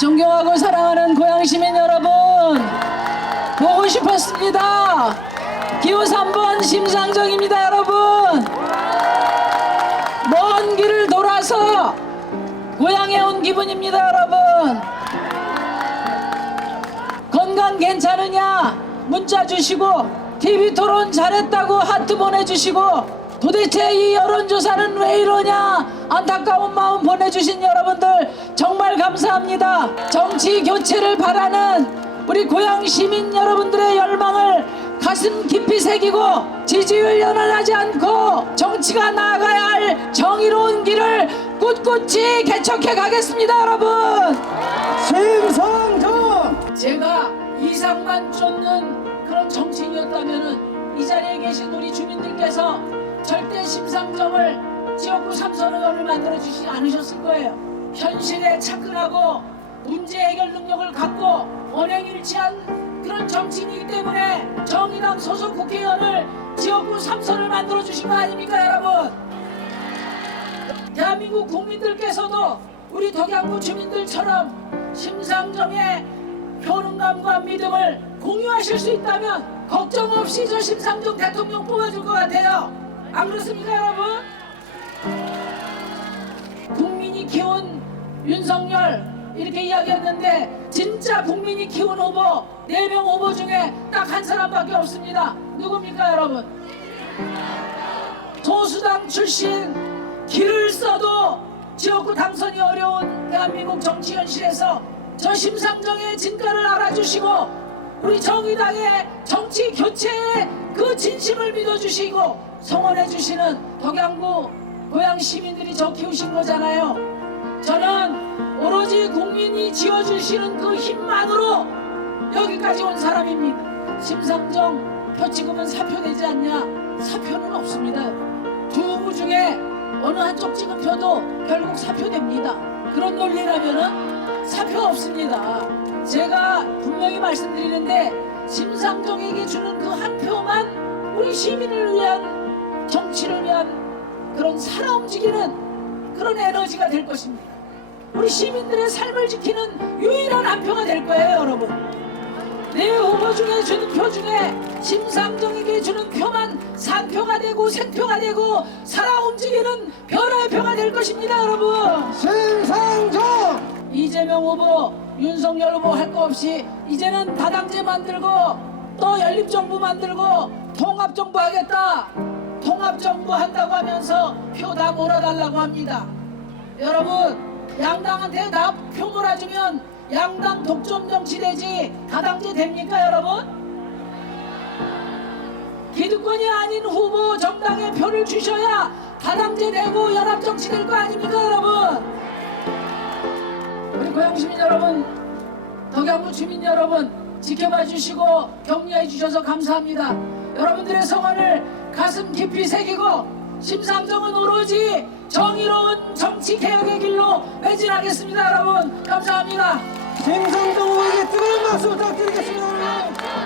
존경하고 사랑하는 고양 시민 여러분 보고 싶었습니다. 기호 3번 심상정입니다 여러분. 먼 길을 돌아서 고향에 온 기분입니다 여러분. 건강 괜찮으냐 문자 주시고 TV 토론 잘했다고 하트 보내주시고 도대체 이 여론조사는 왜 이러냐 안타까운 마음 보내주신 여러분들 정말 감사합니다 정치 교체를 바라는 우리 고향 시민 여러분들의 열망을 가슴 깊이 새기고 지지율 연연하지 않고 정치가 나아가야 할 정의로운 길을 꿋꿋이 개척해 가겠습니다 여러분 심상정! 제가 이상만 쫓는 그런 정치인이었다면 이 자리에 계신 우리 주민들께서 절대 심상정을 지역구 삼선의원을 만들어 주시지 않으셨을 거예요. 현실에 착근하고 문제 해결 능력을 갖고 언행일치한 그런 정치인이기 때문에 정의당 소속 국회의원을 지역구 삼선을 만들어 주신 거 아닙니까 여러분? 대한민국 국민들께서도 우리 덕양구 주민들처럼 심상정의 효능감과 믿음을 공유하실 수 있다면 걱정 없이 저 심상정 대통령 뽑아줄 것 같아요. 안 그렇습니까, 여러분? 국민이 키운 윤석열 이렇게 이야기했는데 진짜 국민이 키운 후보 네 명 후보 중에 딱 한 사람밖에 없습니다. 누굽니까, 여러분? 소수당 출신 길을 써도 지역구 당선이 어려운 대한민국 정치 현실에서 저 심상정의 진가를 알아주시고 우리 정의당의 정치 교체의 그 진심을 믿어주시고 성원해 주시는 덕양구 고향 시민들이 저 키우신 거잖아요. 저는 오로지 국민이 지어주시는 그 힘만으로 여기까지 온 사람입니다. 심상정 표 찍으면 사표되지 않냐? 사표는 없습니다. 두 후보 중에 어느 한쪽 찍은 표도 결국 사표됩니다. 그런 논리라면은 사표 없습니다. 제가 분명히 말씀드리는데 심상정에게 주는 그 한 표만 우리 시민을 위한 그런 살아 움직이는 그런 에너지가 될 것입니다. 우리 시민들의 삶을 지키는 유일한 한 표가 될 거예요, 여러분. 내 후보 중에 주는 표 중에 심상정에게 주는 표만 산표가 되고 생표가 되고 살아 움직이는 변화의 표가 될 것입니다 여러분 심상정! 이재명 후보 윤석열 후보 할 거 없이 이제는 다당제 만들고 또 연립정부 만들고 통합정부 하겠다 통합정부 한다고 다 몰아달라고 합니다 여러분 양당한테 다 표 몰아주면 양당 독점 정치 되지 다당제 됩니까 여러분? 기득권이 아닌 후보 정당에 표를 주셔야 다당제 되고 연합 정치 될 거 아닙니까 여러분? 우리 고양 시민 여러분, 덕양구 주민 여러분 지켜봐 주시고 격려해 주셔서 감사합니다. 여러분들의 성원을 가슴 깊이 새기고 심상정은 오로지 정의로운 정치 개혁의 길로 매진하겠습니다, 여러분. 감사합니다. 심상정 후보에게 뜨거운 박수 부탁드리겠습니다.